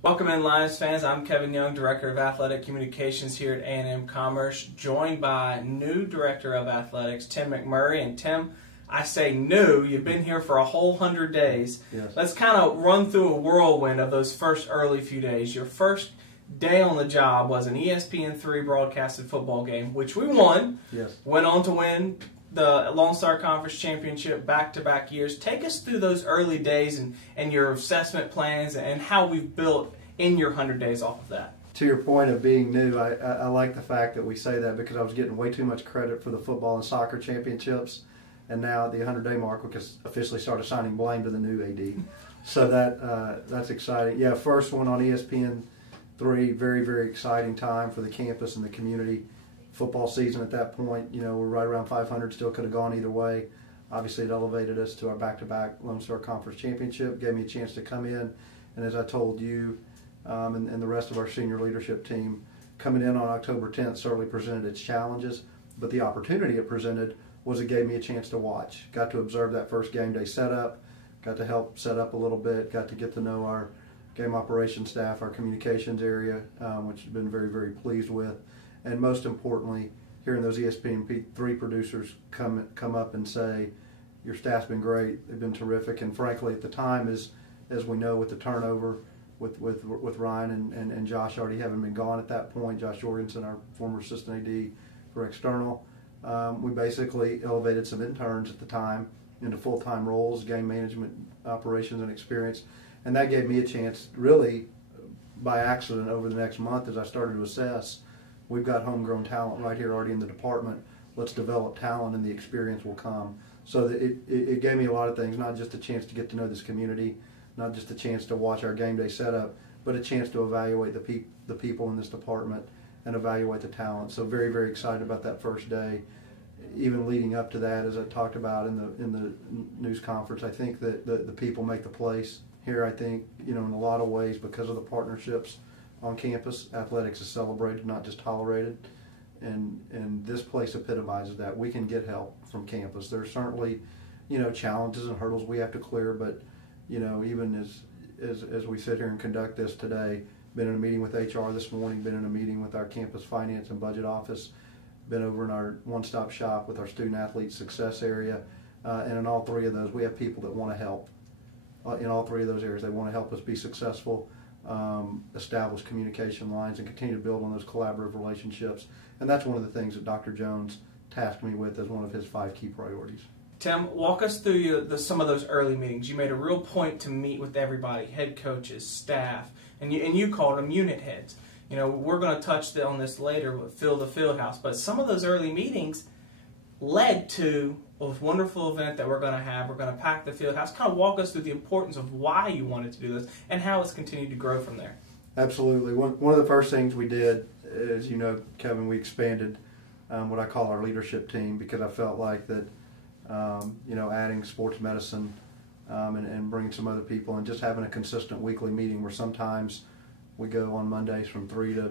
Welcome in, Lions fans. I'm Kevin Young, Director of Athletic Communications here at A&M-Commerce, joined by new Director of Athletics, Tim McMurray. And Tim, I say new, you've been here for a whole 100 days. Yes. Let's kind of run through a whirlwind of those first early few days. Your first day on the job was an ESPN3 broadcasted football game, which we won. Yes. Went on to win the Lone Star Conference Championship back-to-back years. Take us through those early days and your assessment plans and how we've built in your 100 days off of that. To your point of being new, I like the fact that we say that because I was getting way too much credit for the football and soccer championships, and now at the 100-day mark we can officially start assigning blame to the new AD. So that's exciting. Yeah, first one on ESPN3, very, very exciting time for the campus and the community. Football season at that point, we're right around 500, still could have gone either way. Obviously, it elevated us to our back-to-back Lone Star Conference Championship, gave me a chance to come in, and as I told you and the rest of our senior leadership team, coming in on October 10th certainly presented its challenges, but the opportunity it presented was it gave me a chance to watch. Got to observe that first game day setup, got to help set up a little bit, got to get to know our game operations staff, our communications area, which I've been very, very pleased with. And most importantly, hearing those ESPN3 producers come up and say, your staff's been great, they've been terrific, and frankly at the time, as we know with the turnover with Ryan and Josh already having been gone at that point, Josh Jorgensen, our former assistant AD for external, we basically elevated some interns at the time into full-time roles, game management, operations, and experience, and that gave me a chance, really by accident over the next month as I started to assess, we've got homegrown talent right here already in the department. Let's develop talent and the experience will come. So that it gave me a lot of things, not just a chance to get to know this community, not just a chance to watch our game day setup, but a chance to evaluate the people in this department and evaluate the talent. So very, very excited about that first day. Even leading up to that, as I talked about in the news conference, I think that the people make the place. Here I think, in a lot of ways because of the partnerships on campus, athletics is celebrated, not just tolerated, and this place epitomizes that. We can get help from campus. There's certainly, challenges and hurdles we have to clear, but even as we sit here and conduct this today, been in a meeting with HR this morning, been in a meeting with our campus finance and budget office, been over in our one-stop shop with our student athlete success area, and in all three of those, we have people that want to help. In all three of those areas, they want to help us be successful. Establish communication lines and continue to build on those collaborative relationships. And that's one of the things that Dr. Jones tasked me with as one of his 5 key priorities. Tim, walk us through some of those early meetings. You made a real point to meet with everybody, head coaches, staff, and you called them unit heads. We're going to touch on this later with Fill the Fieldhouse, but some of those early meetings led to a wonderful event that we're going to have. We're going to pack the field house. Kind of walk us through the importance of why you wanted to do this and how it's continued to grow from there. Absolutely. One of the first things we did, as you know, Kevin, we expanded what I call our leadership team because I felt like that, adding sports medicine and bringing some other people and just having a consistent weekly meeting where sometimes we go on Mondays from 3 to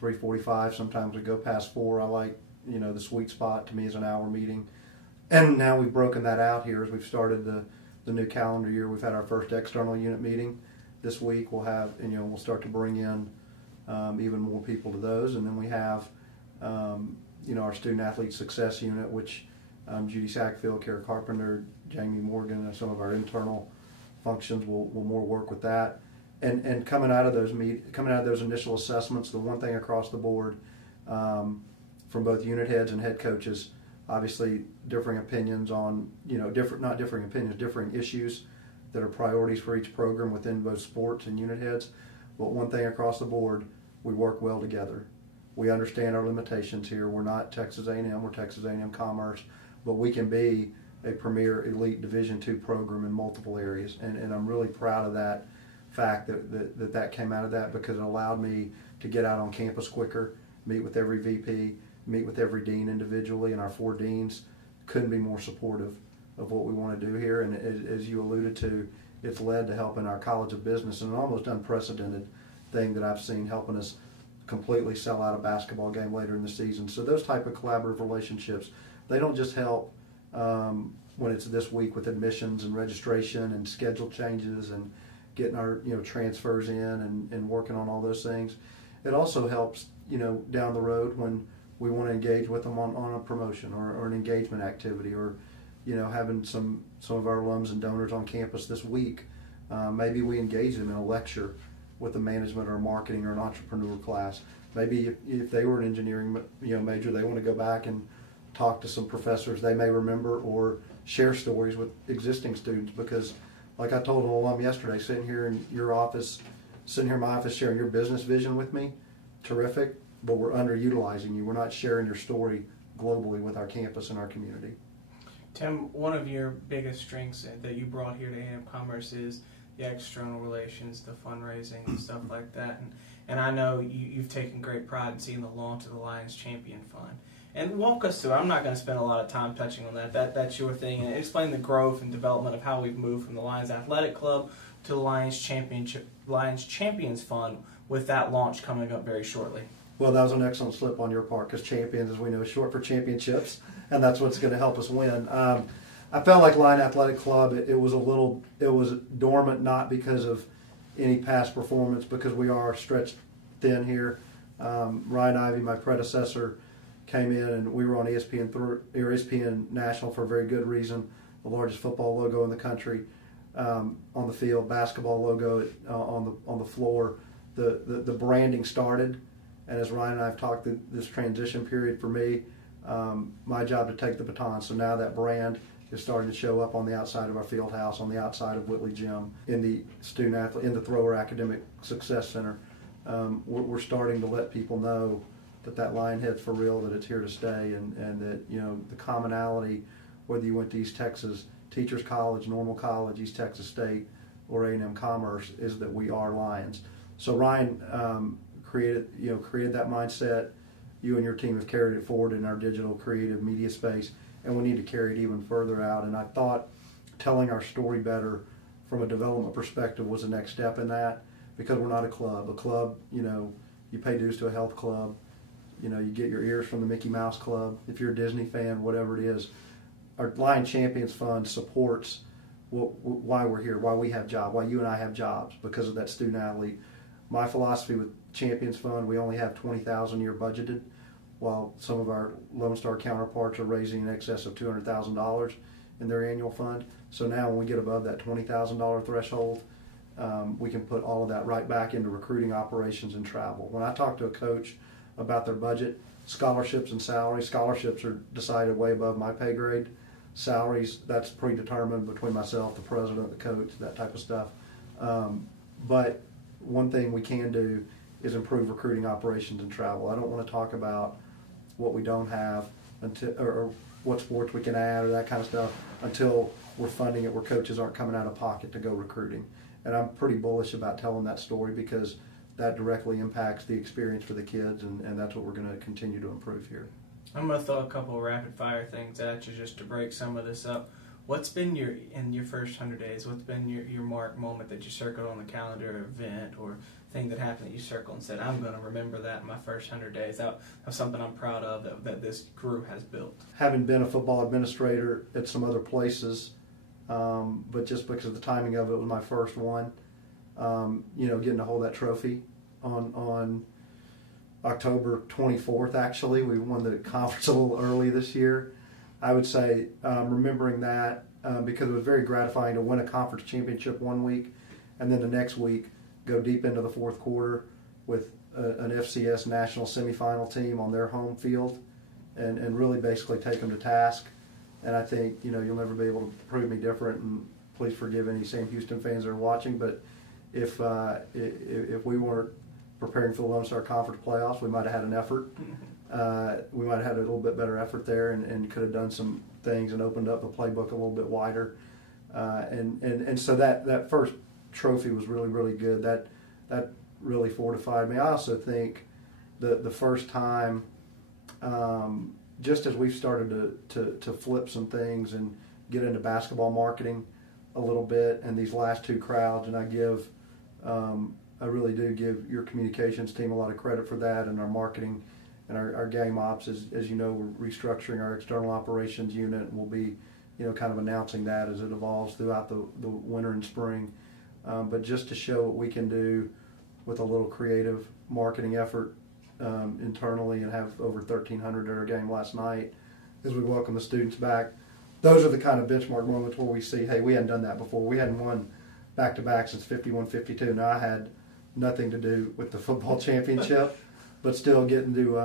3:45. Sometimes we go past 4. I like, the sweet spot to me is an hour meeting. And now we've broken that out here as we've started the new calendar year. We've had our first external unit meeting this week. We'll have, we'll start to bring in even more people to those. And then we have, our student athlete success unit, which Judy Sackfield, Kara Carpenter, Jamie Morgan, and some of our internal functions will more work with that. And coming out of those initial assessments, the one thing across the board from both unit heads and head coaches, obviously differing opinions on, differing issues that are priorities for each program within both sports and unit heads. But one thing across the board, we work well together. We understand our limitations here. We're not Texas A&M, we're Texas A&M-Commerce, but we can be a premier elite Division II program in multiple areas. And I'm really proud of that fact that came out of that because it allowed me to get out on campus quicker, meet with every VP, meet with every dean individually, and our 4 deans couldn't be more supportive of what we want to do here. And as you alluded to, it's led to helping our College of Business, and an almost unprecedented thing that I've seen helping us completely sell out a basketball game later in the season. So those type of collaborative relationships, they don't just help when it's this week with admissions and registration and schedule changes and getting our transfers in and working on all those things. It also helps down the road when we want to engage with them on a promotion or an engagement activity, or having some of our alums and donors on campus this week. Maybe we engage them in a lecture with the management or marketing or an entrepreneur class. Maybe if they were an engineering major, they want to go back and talk to some professors they may remember, or share stories with existing students. Because like I told an alum yesterday, sitting here in your office, sitting here in my office sharing your business vision with me, terrific, but we're underutilizing you. We're not sharing your story globally with our campus and our community. Tim, one of your biggest strengths that you brought here to A&M-Commerce is the external relations, the fundraising and stuff like that. And I know you've taken great pride in seeing the launch of the Lions Champion Fund. And walk us through, I'm not going to spend a lot of time touching on that. That's your thing. And explain the growth and development of how we've moved from the Lions Athletic Club to the Lions Champions Fund, with that launch coming up very shortly. Well, that was an excellent slip on your part, because champions, as we know, is short for championships, and that's what's going to help us win. I felt like Lion Athletic Club, it was dormant, not because of any past performance, because we are stretched thin here. Ryan Ivey, my predecessor, came in, and we were on ESPN National for a very good reason. The largest football logo in the country on the field, basketball logo on the floor. The branding started, and as Ryan and I have talked, this transition period for me, my job to take the baton. So now that brand is starting to show up on the outside of our field house, on the outside of Whitley Gym, in the student athlete, in the Thrower Academic Success Center. We're starting to let people know that Lionhead's for real, that it's here to stay, and that the commonality, whether you went to East Texas Teachers College, Normal College, East Texas State, or A&M-Commerce, is that we are Lions. So Ryan created that mindset. You and your team have carried it forward in our digital creative media space, and we need to carry it even further out. And I thought telling our story better from a development perspective was the next step in that, because we're not a club. A club, you pay dues to a health club. You get your ears from the Mickey Mouse Club. If you're a Disney fan, whatever it is, our Lion Champions Fund supports why we're here, why we have jobs, why you and I have jobs, because of that student athlete. My philosophy with Champions Fund, we only have $20,000 a year budgeted, while some of our Lone Star counterparts are raising in excess of $200,000 in their annual fund. So now when we get above that $20,000 threshold, we can put all of that right back into recruiting operations and travel. When I talk to a coach about their budget, scholarships and salaries, scholarships are decided way above my pay grade. Salaries, that's predetermined between myself, the president, the coach, that type of stuff. But one thing we can do is improve recruiting operations and travel. I don't want to talk about what we don't have or what sports we can add or that kind of stuff until we're funding it where coaches aren't coming out of pocket to go recruiting. And I'm pretty bullish about telling that story, because that directly impacts the experience for the kids, and that's what we're going to continue to improve here. I'm going to throw a couple of rapid fire things at you just to break some of this up. What's been in your first 100 days, what's been your mark moment that you circled on the calendar, event or thing that happened that you circled and said, I'm going to remember that in my first 100 days? That's something I'm proud of that this crew has built. Having been a football administrator at some other places, but just because of the timing of it was my first one, getting to hold that trophy on October 24th, actually. We won the conference a little early this year. I would say remembering that because it was very gratifying to win a conference championship one week, and then the next week go deep into the fourth quarter with an FCS national semifinal team on their home field and really basically take them to task. And I think, you'll never be able to prove me different, and please forgive any Sam Houston fans that are watching, but if we weren't preparing for the Lone Star Conference playoffs, we might have had an effort. We might have had a little bit better effort there and could have done some things and opened up the playbook a little bit wider. And so that first trophy was really, really good. That really fortified me. I also think the first time, just as we've started to flip some things and get into basketball marketing a little bit, and these last two crowds, and I really do give your communications team a lot of credit for that, and our marketing and our game ops. As you know, we're restructuring our external operations unit, and we'll be, kind of announcing that as it evolves throughout the winter and spring. but just to show what we can do with a little creative marketing effort internally, and have over 1,300 at our game last night as we welcome the students back. Those are the kind of benchmark moments where we see, hey, we hadn't done that before. We hadn't won back-to-back since 51-52. Now, I had nothing to do with the football championship, but still getting to,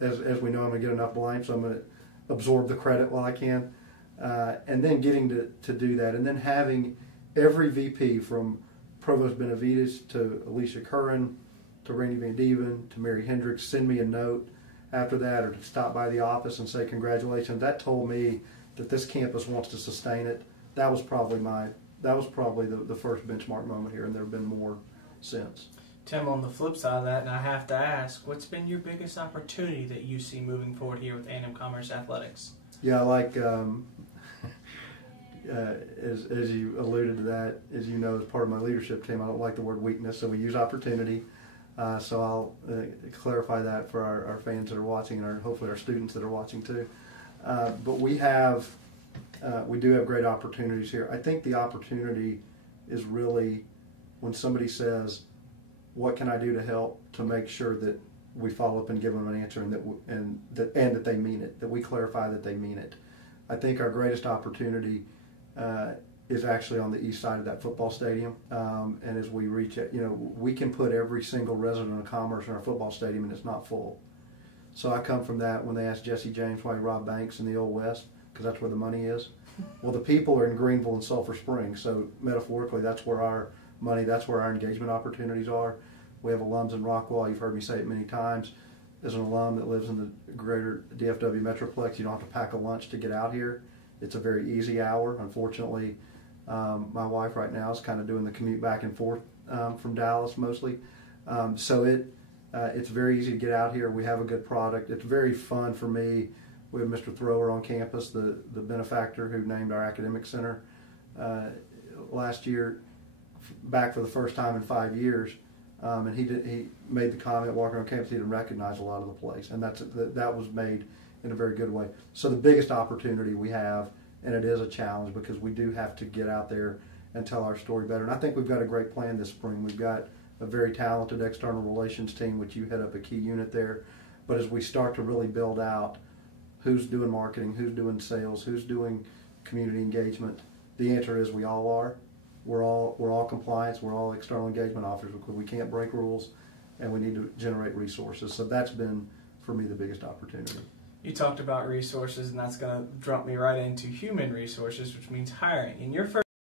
as we know, I'm going to get enough blame, so I'm going to absorb the credit while I can. And then getting to do that, and then having every VP from Provost Benavides to Alicia Curran to Randy Van Dieven to Mary Hendricks send me a note after that, or to stop by the office and say congratulations. That told me that this campus wants to sustain it. That was probably the first benchmark moment here, and there have been more since. Tim, on the flip side of that, and I have to ask, what's been your biggest opportunity that you see moving forward here with A&M-Commerce Athletics? Yeah, like as you alluded to that, as you know, as part of my leadership team, I don't like the word weakness, so we use opportunity. So I'll clarify that for our fans that are watching, and hopefully our students that are watching too. But we do have great opportunities here. I think the opportunity is really when somebody says, "What can I do to help?" to make sure that we follow up and give them an answer, and that they mean it. That we clarify that they mean it. I think our greatest opportunity is actually on the east side of that football stadium. And as we reach it, we can put every single resident of Commerce in our football stadium, and it's not full. So I come from that when they asked Jesse James why he robbed banks in the Old West, because that's where the money is. Well, the people are in Greenville and Sulphur Springs, so metaphorically, that's where our money, that's where our engagement opportunities are. We have alums in Rockwall. You've heard me say it many times. As an alum that lives in the greater DFW Metroplex, you don't have to pack a lunch to get out here. It's a very easy hour. Unfortunately, my wife right now is kind of doing the commute back and forth from Dallas mostly. So it's very easy to get out here. We have a good product. It's very fun for me. We have Mr. Thrower on campus, the benefactor who named our academic center last year back for the first time in 5 years. And he made the comment walking on campus he didn't recognize a lot of the place, and that was made in a very good way. So the biggest opportunity we have, and it is a challenge because we do have to get out there and tell our story better. And I think we've got a great plan this spring. We've got a very talented external relations team, which you head up a key unit there. But as we start to really build out who's doing marketing, who's doing sales, who's doing community engagement, the answer is we all are. We're all compliance. We're all external engagement officers because we can't break rules, and we need to generate resources. So that's been, for me, the biggest opportunity. You talked about resources, and that's going to drop me right into human resources, which means hiring. In your first